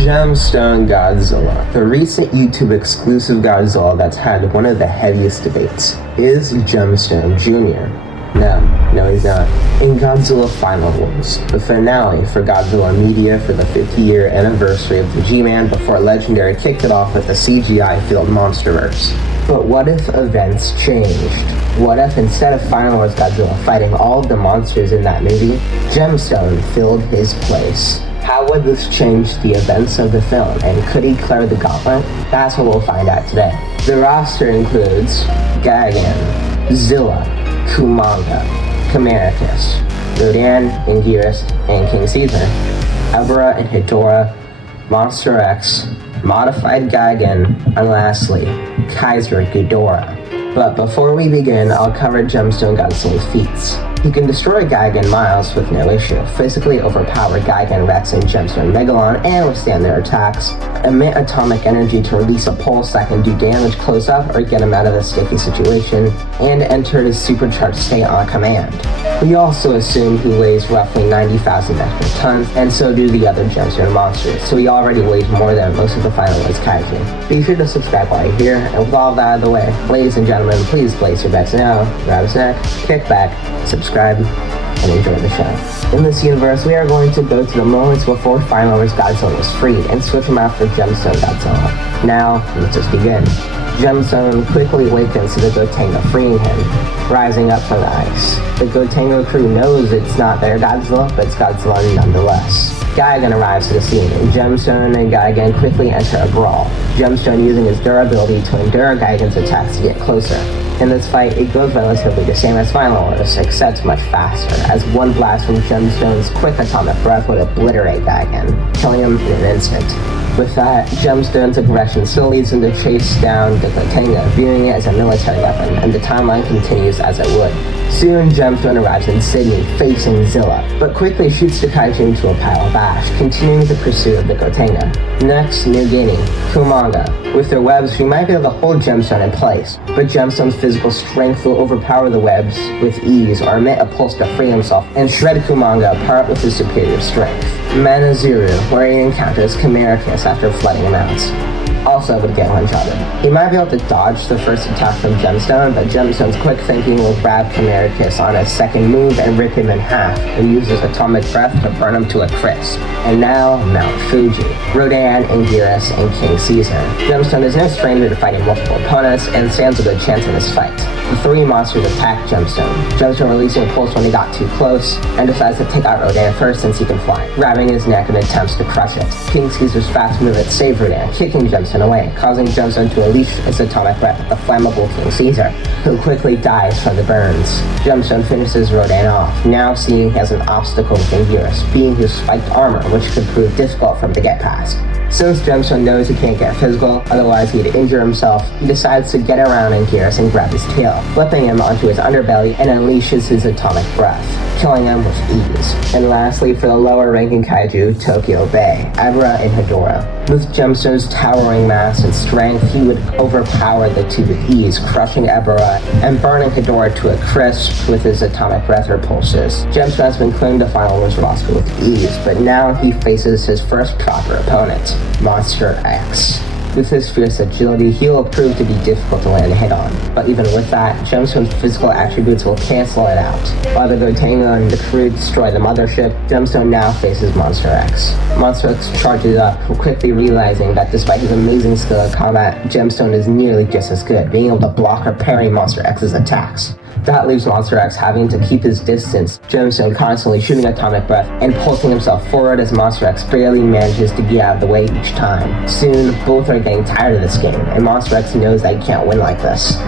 Gemstone Godzilla. The recent YouTube exclusive Godzilla that's had one of the heaviest debates. Is Gemstone Jr.? No, he's not. In Godzilla Final Wars, the finale for Godzilla Media for the 50-year anniversary of the G-Man before Legendary kicked it off with the CGI-filled Monsterverse. But what if events changed? What if instead of Final Wars Godzilla fighting all of the monsters in that movie, Gemstone filled his place? How would this change the events of the film, and could he clear the gauntlet? That's what we'll find out today. The roster includes Gigan, Zilla, Kumanga, Camericus, Rodan, Anguirus, and King Caesar, Ebra and Hedorah, Monster X, Modified Gigan, and lastly, Kaiser Ghidorah. But before we begin, I'll cover Gemstone Godzilla's feats. He can destroy Gigan Miles with no issue, physically overpower Gigan Rex and Gemstone Megalon and withstand their attacks, emit atomic energy to release a pulse that can do damage close up or get him out of a sticky situation, and enter his supercharged state on command. We also assume he weighs roughly 90,000 metric tons, and so do the other Gemstone monsters, so he already weighs more than most of the Final Wars Kaiju. Be sure to subscribe while you're here, and with all that out of the way, ladies and gentlemen, please place your bets now, grab a snack, kick back, subscribe, and enjoy the show. In this universe, we are going to go to the moments before Final Wars Godzilla was freed and switch him out for Gemstone Godzilla. Now, let's just begin. Gemstone quickly awakens to the Gotenga, freeing him, rising up from the ice. The Gotenga crew knows it's not their Godzilla, but it's Godzilla nonetheless. Gigan arrives to the scene, and Gemstone and Gigan quickly enter a brawl, Gemstone using his durability to endure Gigan's attacks to get closer. In this fight, it goes relatively the same as Final Wars, except much faster, as one blast from Gemstone's quick atomic breath would obliterate Gigan, killing him in an instant. With that, Gemstone's aggression still leads him to chase down the Gotenga, viewing it as a military weapon, and the timeline continues as it would. Soon, Gemstone arrives in Sydney, facing Zilla, but quickly shoots the Kaiju into a pile of ash, continuing the pursuit of the Gotenga. Next, New Guinea, Kumanga. With their webs, we might be able to hold Gemstone in place, but Gemstone's physical strength will overpower the webs with ease or emit a pulse to free himself and shred Kumanga apart with his superior strength. Manazuru, where he encounters Camericus after flooding him out, also would get one-shotted. He might be able to dodge the first attack from Gemstone, but Gemstone's quick thinking will grab Camericus on his second move and rip him in half, and use his atomic breath to burn him to a crisp. And now, Mount Fuji, Rodan, Anguirus, and King Caesar. Gemstone is no stranger to fighting multiple opponents, and stands a good chance in this fight. The three monsters attack Gemstone, Gemstone releasing a pulse when he got too close, and decides to take out Rodan first since he can fly, grabbing his neck in attempts to crush it. King Caesar's fast move at save Rodan, kicking Gemstone away, causing Gemstone to unleash its atomic breath at the flammable King Caesar, who quickly dies from the burns. Gemstone finishes Rodan off, now seeing he has an obstacle with Anguirus, being his spiked armor, which could prove difficult for him to get past. Since Gemstone knows he can't get physical, otherwise he'd injure himself, he decides to get around Anguirus and grab his tail, flipping him onto his underbelly and unleashes his atomic breath, killing him with ease. And lastly, for the lower ranking Kaiju, Tokyo Bay, Ebra and Hedorah. With Gemstone's towering mass and strength, he would overpower the two with ease, crushing Ebra and burning Hedorah to a crisp with his atomic breath repulses. Gemstone has been clearing the Final Wars roster with ease, but now he faces his first proper opponent, Monster X. With his fierce agility, he will prove to be difficult to land a hit on, but even with that, Gemstone's physical attributes will cancel it out. While the Gotenga and the crew destroy the mothership, Gemstone now faces Monster X. Monster X charges up, quickly realizing that despite his amazing skill at combat, Gemstone is nearly just as good, being able to block or parry Monster X's attacks. That leaves Monster X having to keep his distance, Gemstone constantly shooting atomic breath and pulsing himself forward as Monster X barely manages to get out of the way each time. Soon, both are getting tired of this game, and Monster X knows that he can't win like this.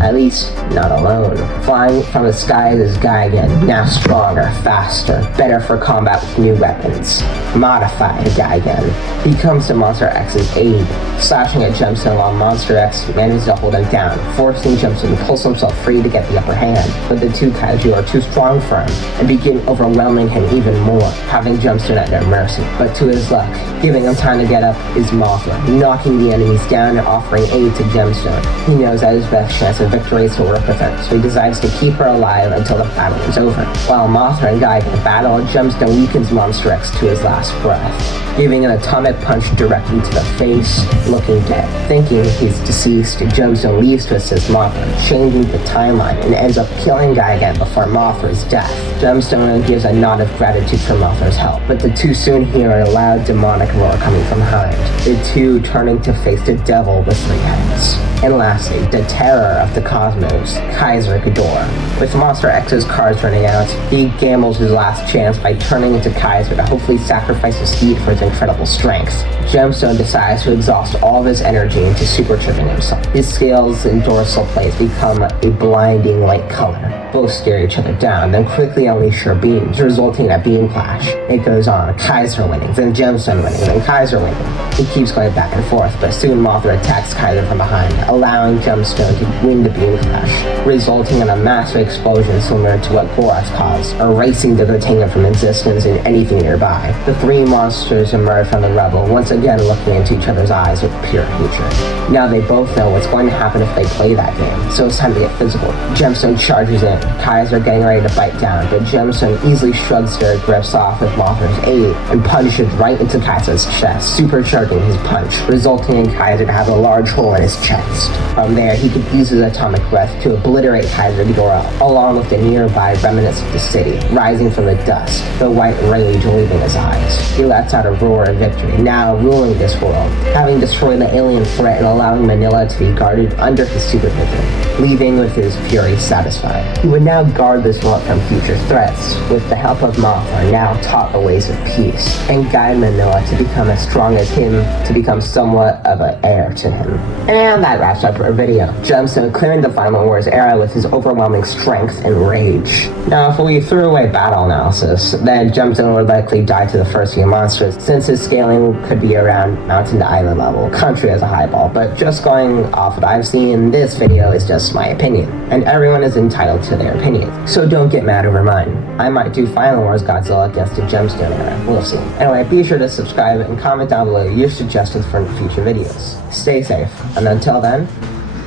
At least, not alone. Flying from the skies is Gigan, now stronger, faster, better for combat with new weapons. Modified Gigan. He comes to Monster X's aid, slashing at Gemstone while Monster X manages to hold him down, forcing Gemstone to pull himself free to get the upper hand, but the two Kaiju are too strong for him and begin overwhelming him even more, having Gemstone at their mercy. But to his luck, giving him time to get up is Mothra, knocking the enemies down and offering aid to Gemstone. He knows that his best chance of victories to work with her, so he decides to keep her alive until the battle is over. While Mothra and Gigan battle, Gemstone weakens Monster X to his last breath, giving an atomic punch directly to the face, looking dead. Thinking he's deceased, Gemstone leaves to assist Mothra, changing the timeline, and ends up killing Gigan before Mothra's death. Gemstone gives a nod of gratitude for Mothra's help, but the two soon hear a loud demonic roar coming from behind, the two turning to face the devil with 3 heads. And lastly, the terror of the cosmos, Kaiser Ghidorah. With Monster X's cards running out, he gambles his last chance by turning into Kaiser to hopefully sacrifice his speed for his incredible strength. Gemstone decides to exhaust all of his energy into supercharging himself. His scales and dorsal plates become a blinding white color. Both stare each other down, then quickly unleash their beams, resulting in a beam clash. It goes on, Kaiser winning, then Gemstone winning, then Kaiser winning. He keeps going back and forth, but soon Mothra attacks Kaiser from behind, allowing Gemstone to win the beam clash, resulting in a massive explosion similar to what Boras caused, erasing the Titanium from existence in anything nearby. The 3 monsters emerge from the rubble, once again looking into each other's eyes with pure hatred. Now they both know what's going to happen if they play that game, so it's time to get physical. Gemstone charges in, Kaiser getting ready to bite down, but Gemstone easily shrugs their grips off with Mothra's aid and punches right into Kaiser's chest, supercharging his punch, resulting in Kaiser to have a large hole in his chest. From there, he could use his atomic breath to obliterate Kaiser Ghidorah, along with the nearby remnants of the city, rising from the dust, the white rage leaving his eyes. He lets out a roar of victory, now ruling this world, having destroyed the alien threat and allowing Manila to be guarded under his supervision, leaving with his fury satisfied. He would now guard this world from future threats, with the help of Mothra, now taught the ways of peace, and guide Manila to become as strong as him, to become somewhat of an heir to him. And that wraps up our video. Gemstone clearing the Final Wars era with his overwhelming strength and rage. Now, if we threw away battle analysis, then Gemstone would likely die to the first few monsters, since his scaling could be around mountain to island level, country as a highball, but just going off what I've seen in this video is just my opinion, and everyone is entitled to their opinion, so don't get mad over mine. I might do Final Wars Godzilla against the Gemstone era, we'll see. Anyway, be sure to subscribe and comment down below your suggestions for future videos. Stay safe, and until then,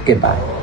goodbye.